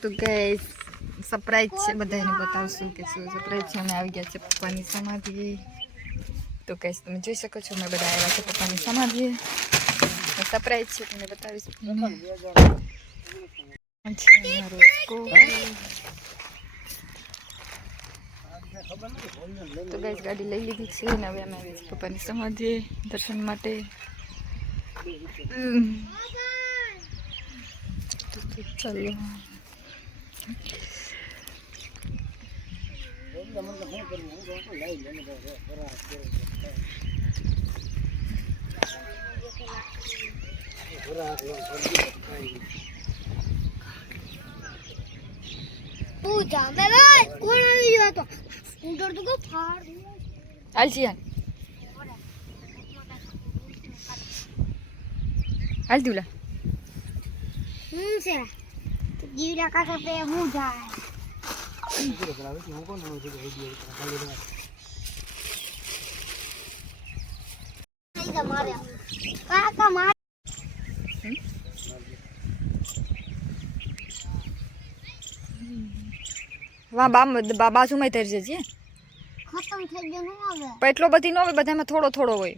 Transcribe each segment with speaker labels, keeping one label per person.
Speaker 1: તો ગઈસ સરપ્રાઈઝ છે બધાને બતાવશું કે શું સરપ્રાઈઝ છે. અમે આવી ગયા છે પપ્પાની સમાધિ તો ગઈસ તમે જોઈ શકો છો અમે બધા આવ્યા છે પપ્પાની સમાધિ સરપ્રાઈઝ છે તમને બતાવીશું. તો ગઈસ ગાડી લઈ લીધી છે અને હવે અમે આવી છીએ પપ્પાની સમાધિ દર્શન માટે. ચાલો.
Speaker 2: પૂજા ભાઈ કોણ આવી ગયો હતો? સ્કૂટર તો કો ફાડ
Speaker 1: હાલ હાલ. તુલા
Speaker 2: હું છે? જીવડા કાકા પે હું જાય નહીં તો મારે કાકા મારે
Speaker 1: વાહ બા બા બાજુમાં તરી જજે
Speaker 2: ખતમ થઈ ગયો નું આવે
Speaker 1: પણ એટલો બધી ન હોય બધામાં થોડો થોડો હોય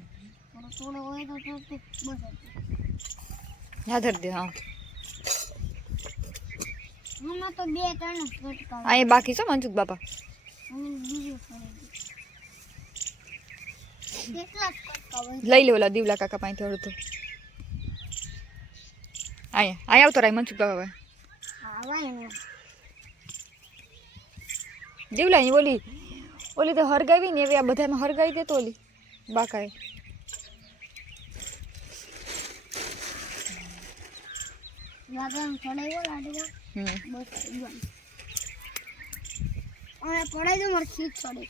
Speaker 2: થોડો થોડો હોય તો તો તો બસ
Speaker 1: યાદ ધર દે હા
Speaker 2: હમણાં તો બે ત્રણ જ ફટકા
Speaker 1: અહીંયા બાકી છે મનસુખ બાપા? લઈ લે ઓલા દીવલા કાકા પાણી થોડું તો અહીંયા અહીંયા આવતો રાય મનસુખ બાપા દીવલા અહીં ઓલી ઓલી તો હરગાવી ને એવી આ બધામાં હરગાવી દેતો ઓલી બાકાએ.
Speaker 2: લાગણ ચડાવ્યો લાડવો
Speaker 1: હમ.
Speaker 2: બસ અને પડાઈ દો મારે ખીચ ચડે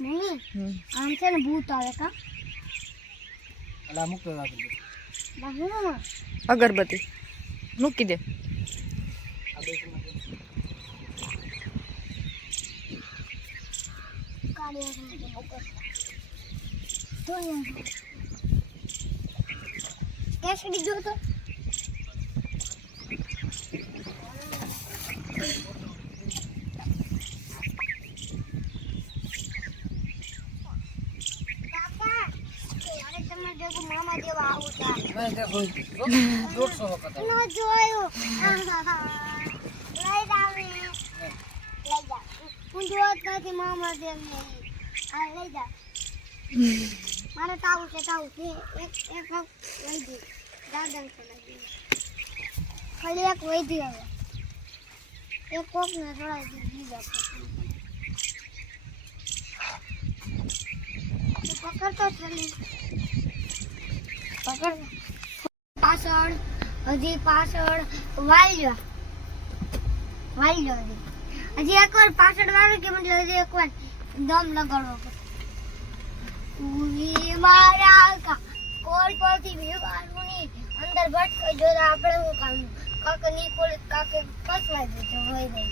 Speaker 2: નહીં
Speaker 1: હમ.
Speaker 2: આમ છે ને ભૂત આવે કા? બાકી ના
Speaker 1: અગરબત્તી. મૂકી દે.
Speaker 2: કાઢી નાખે સુધી તો કેસડી જો તો મામા જેવા આવું તા નો જોયો લઈ જાવ લઈ જાવ હું નથી મામા જેમ લઈ જા મારે તાવું છે તાવું છે. એક એક હક લઈ દે દાદન ચડાવી ખાલી એક વહી દે હવે. એક કોક ને ચડાવી દે બીજા પકડતો થલી પકડ. પાછળ, હજી પાછળ વાલ્યો. વાલ્યો હજી. હજી એક વાર પાછળ વાળો કે મતલબ હજી એક વાર દમ લગાડવો પડે. ઉઈ મારા કોલ પરથી વિવાનુની અંદર ભટકાઈ જો આપણે કામ? કાકે નિકોલ કાકે ફસવાઈ દીધો હોય ગઈ